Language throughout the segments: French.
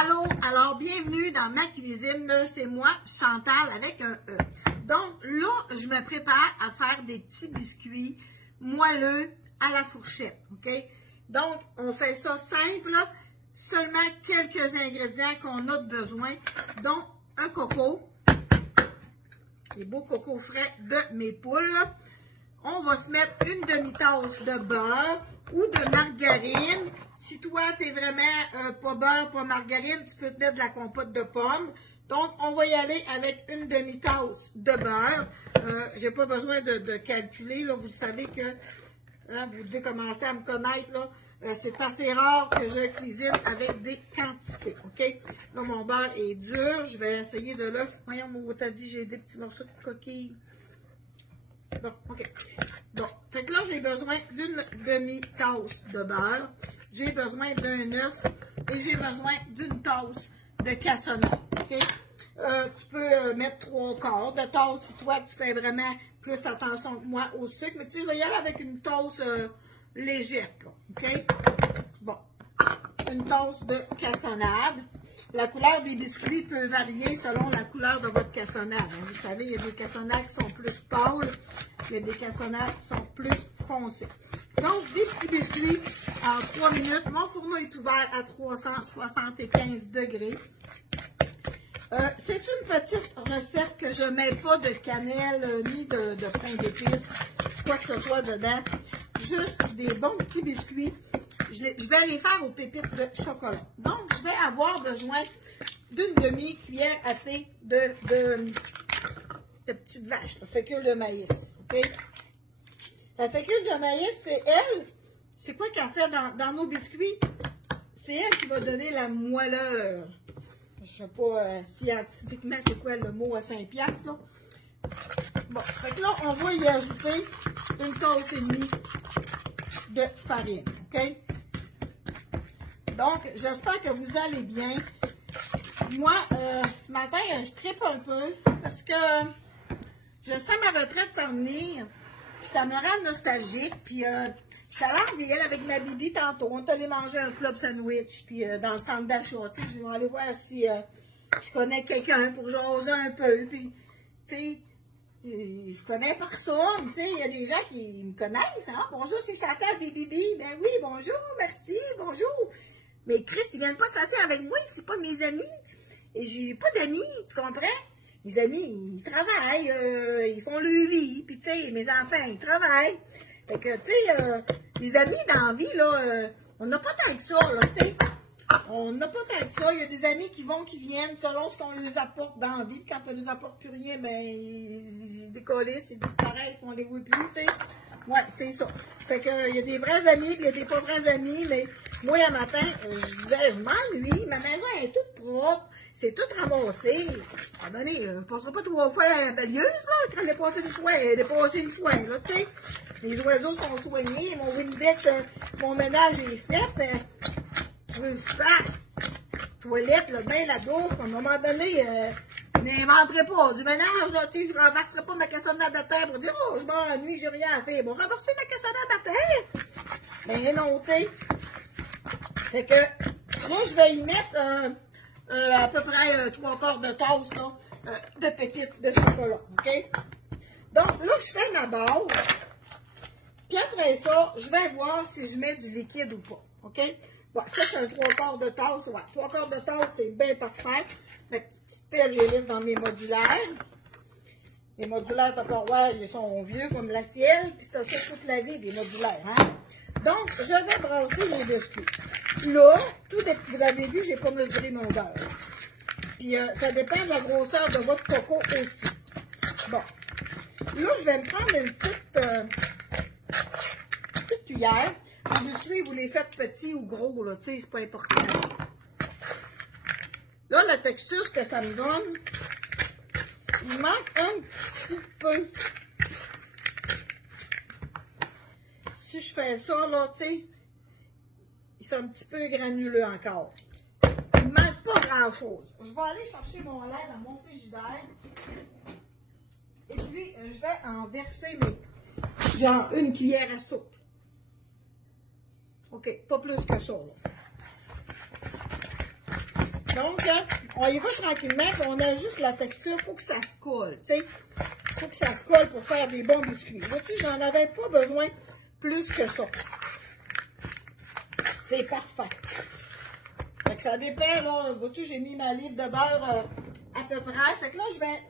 Allô, alors bienvenue dans ma cuisine, c'est moi, Chantal, avec un E. Donc là, je me prépare à faire des petits biscuits moelleux à la fourchette, ok? Donc, on fait ça simple, seulement quelques ingrédients qu'on a besoin, dont un coco, les beaux cocos frais de mes poules. On va se mettre une demi-tasse de beurre ou de margarine. Si toi, tu es vraiment pas beurre, pas margarine, tu peux te mettre de la compote de pommes. Donc, on va y aller avec une demi-tasse de beurre. J'ai pas besoin de calculer, là. Vous savez que, hein, vous devez commencer à me connaître, là. C'est assez rare que je cuisine avec des quantités, ok? Là, mon beurre est dur. Je vais essayer de l'œuf. Voyons, mon t'as dit, j'ai des petits morceaux de coquille. Bon, ok. Bon, fait que là, j'ai besoin d'une demi-tasse de beurre. J'ai besoin d'un œuf et j'ai besoin d'une tasse de cassonade, ok? Tu peux mettre 3/4 de tasse si toi, tu fais vraiment plus attention que moi au sucre. Mais tu sais, je vais y aller avec une tasse légère, là, ok? Bon, une tasse de cassonade. La couleur des biscuits peut varier selon la couleur de votre cassonade. Vous savez, il y a des cassonades qui sont plus pâles, il y a des cassonades qui sont plus foncées. Donc, des petits biscuits en 3 minutes. Mon fourneau est ouvert à 375 degrés. C'est une petite recette que je ne mets pas de cannelle ni de pain d'épices, quoi que ce soit dedans. Juste des bons petits biscuits. Je vais les faire aux pépites de chocolat. Donc, je vais avoir besoin d'une demi-cuillère à thé de petites vaches, de fécule de maïs. Okay? La fécule de maïs, c'est elle. C'est quoi qu'elle fait dans nos biscuits? C'est elle qui va donner la moelleur. Je ne sais pas scientifiquement c'est quoi le mot à 5 piastres, là. Bon, fait que là, on va y ajouter une tasse et demie de farine, ok? Donc, j'espère que vous allez bien. Moi, ce matin, je trippe un peu parce que je sens ma retraite s'en venir. Puis ça me rend nostalgique. Puis, j'étais allée en ville avec ma bibi tantôt. On est allé manger un club sandwich. Puis, dans le centre d'achat, tu sais, je vais aller voir si je connais quelqu'un pour jaser un peu. Puis, tu sais, je connais personne, tu sais, il y a des gens qui me connaissent, hein. Bonjour, c'est Chantal Bibibi. Ben oui, bonjour, merci, bonjour. Mais Chris, ils viennent pas s'asseoir avec moi, c'est pas mes amis. Et j'ai pas d'amis, tu comprends? Mes amis, ils travaillent, ils font leur vie, puis tu sais, mes enfants, ils travaillent. Fait que, tu sais, les amis dans la vie, là, on n'a pas tant que ça, là, tu sais. On n'a pas tant que ça. Il y a des amis qui vont, qui viennent, selon ce qu'on leur apporte dans la vie. Puis quand on ne leur apporte plus rien, ben, ils décollissent, ils disparaissent, on les voit plus, tu sais. Ouais, c'est ça. Fait que, il y a des vrais amis, puis il y a des pas vrais amis, mais moi, un matin, je disais, je m'ennuie, ma maison est toute propre, c'est tout ramassé. À un moment donné, je ne passerai pas 3 fois à la balieuse, là, quand elle est passée une fois, là, tu sais. Les oiseaux sont soignés, mon Windex, mon ménage est fait, tu veux que je fasse? Toilette, le bain, la douche, à un moment donné, n'inventerai pas du ménage, là, tu sais, je renverserai pas ma cassonade à terre pour dire, oh, je m'ennuie, j'ai rien à faire. Bon, renverser ma cassonade à terre? Ben non, tu sais. Fait que, là, je vais y mettre à peu près 3/4 de tasse, là, de pépites de chocolat, ok? Donc, là, je fais ma base. Puis après ça, je vais voir si je mets du liquide ou pas, ok? Bon, ça, c'est un 3/4 de tasse. Ouais, 3/4 de tasse, c'est bien parfait. Ma petite pelle, je les laisse dans mes modulaires. Les modulaires Tupperware, ils sont vieux comme la ciel. Puis c'est ça toute la vie, les modulaires, hein? Donc, je vais brasser mes biscuits. Là, vous avez vu, j'ai pas mesuré mon beurre. Puis, ça dépend de la grosseur de votre coco aussi. Bon. Là, je vais me prendre une petite cuillère. Les biscuits, vous les faites petits ou gros, là, tu sais, c'est pas important. Là, la texture que ça me donne, il manque un petit peu. Si je fais ça, là, tu sais, ils sont un petit peu granuleux encore. Il ne manque pas grand-chose. Je vais aller chercher mon lait dans mon frigidaire. Et puis, je vais en verser genre une cuillère à soupe. OK, pas plus que ça, là. Donc, on y va tranquillement, puis on ajuste la texture. Il faut que ça se colle, tu sais. Il faut que ça se colle pour faire des bons biscuits. Vois-tu, j'en avais pas besoin plus que ça. C'est parfait. Fait que ça dépend, là. Vois-tu, j'ai mis ma livre de beurre à peu près. Fait que là, je vais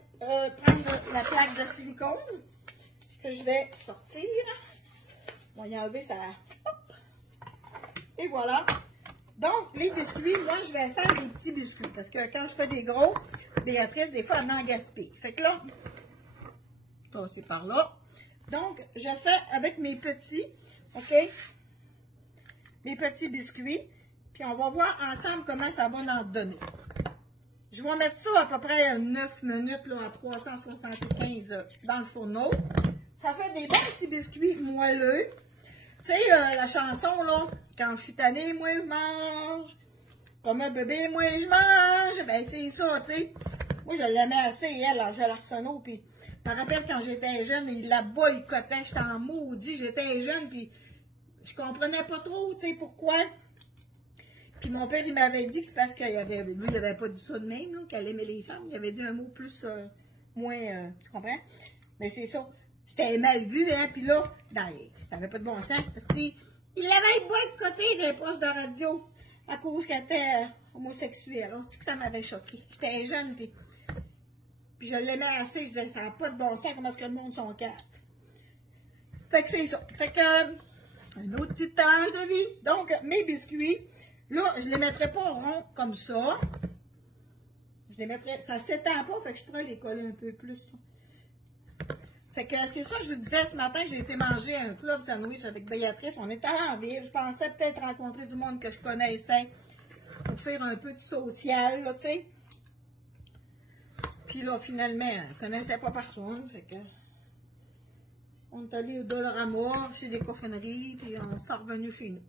prendre la plaque de silicone que je vais sortir. On va y enlever ça. Hop. Et voilà. Donc, les biscuits, moi, je vais faire des petits biscuits. Parce que quand je fais des gros, Béatrice, des fois, elle m'en gaspille. Fait que là, passer par là. Donc, je fais avec mes petits, OK? Mes petits biscuits. Puis, on va voir ensemble comment ça va en donner. Je vais mettre ça à peu près 9 minutes là, à 375 dans le fourneau. Ça fait des bons petits biscuits moelleux. Tu sais, la chanson, là, quand je suis tannée, moi, je mange. Comme un bébé, moi, je mange. Ben, c'est ça, tu sais. Moi, je l'aimais assez, elle, Angèle Arsenault. Puis, je me rappelle quand j'étais jeune, il la boycottait. J'étais en maudit. J'étais jeune, puis je comprenais pas trop, tu sais, pourquoi. Puis, mon père, il m'avait dit que c'est parce qu'il avait, lui, il avait pas dit ça de même, là, qu'elle aimait les femmes. Il avait dit un mot plus, moins, tu comprends? Mais c'est ça. C'était mal vu, hein, puis là, ça n'avait pas de bon sens, parce qu'il l'avait boycotté des postes de radio à cause qu'elle était homosexuelle. Alors, tu sais que ça m'avait choqué. J'étais jeune, puis je l'aimais assez, je disais, ça n'a pas de bon sens, comment est-ce que le monde sont quatre. Fait que c'est ça. Fait que, un autre petit tranche de vie. Donc, mes biscuits, là, je les mettrai pas rond comme ça. Je les mettrai, ça s'étend pas, fait que je pourrais les coller un peu plus. Fait que c'est ça, je vous disais, ce matin, j'ai été manger un club sandwich avec Béatrice. On était allé en ville. Je pensais peut-être rencontrer du monde que je connaissais pour faire un peu de social, là, tu sais. Puis là, finalement, je ne connaissais pas personne. Fait que on est allé au Dollarama, chez des cochonneries, puis on s'est revenu chez nous.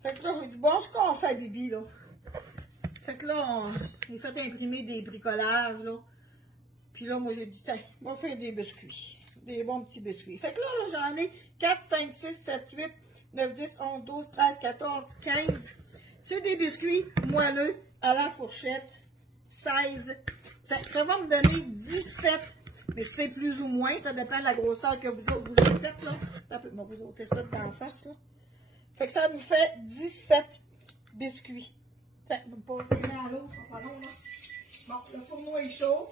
Fait que là, j'ai dit, bon, c'est qu'on fait, Bibi, là. Fait que là, j'ai fait imprimer des bricolages, là. Puis là, moi, j'ai dit, tiens, on va faire des biscuits. Des bons petits biscuits. Fait que là, j'en ai 4, 5, 6, 7, 8, 9, 10, 11, 12, 13, 14, 15. C'est des biscuits moelleux à la fourchette. 16. Ça va me donner 17. Mais c'est plus ou moins. Ça dépend de la grosseur que vous faites, là. On va vous ôter ça dans la face, là. Fait que ça nous fait 17 biscuits. Tiens, vous me posez les mains à l'eau, ça va pas long, là. Bon, le fourneau est chaud.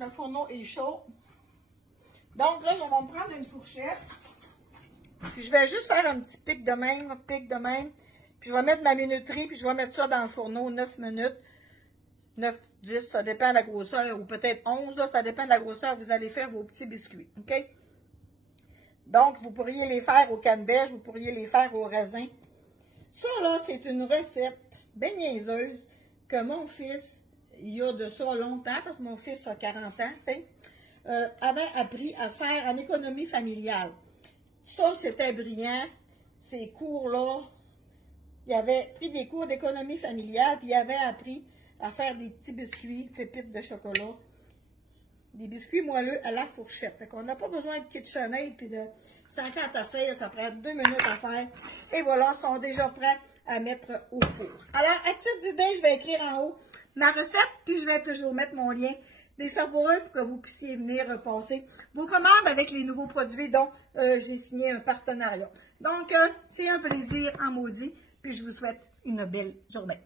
Le fourneau est chaud. Donc là, je vais me prendre une fourchette. Puis je vais juste faire un petit pic de même, Puis je vais mettre ma minuterie, puis je vais mettre ça dans le fourneau 9 minutes. 9, 10, ça dépend de la grosseur, ou peut-être 11, là, ça dépend de la grosseur. Vous allez faire vos petits biscuits, OK? Donc, vous pourriez les faire au canneberge, vous pourriez les faire au raisin. Ça, là, c'est une recette bien niaiseuse que mon fils, il y a de ça longtemps, parce que mon fils a 40 ans, tu sais, avait appris à faire en économie familiale. Ça, c'était brillant. Ces cours-là, il avait pris des cours d'économie familiale, puis il avait appris à faire des petits biscuits, pépites de chocolat, des biscuits moelleux à la fourchette. Fait qu'on n'a pas besoin de KitchenAid, puis de 50 à faire, ça prend 2 minutes à faire. Et voilà, ils sont déjà prêts à mettre au four. Alors, à titre d'idée, je vais écrire en haut ma recette, puis je vais toujours mettre mon lien des savoureux pour que vous puissiez venir passer vos commandes avec les nouveaux produits dont j'ai signé un partenariat. Donc, c'est un plaisir en maudit, puis je vous souhaite une belle journée.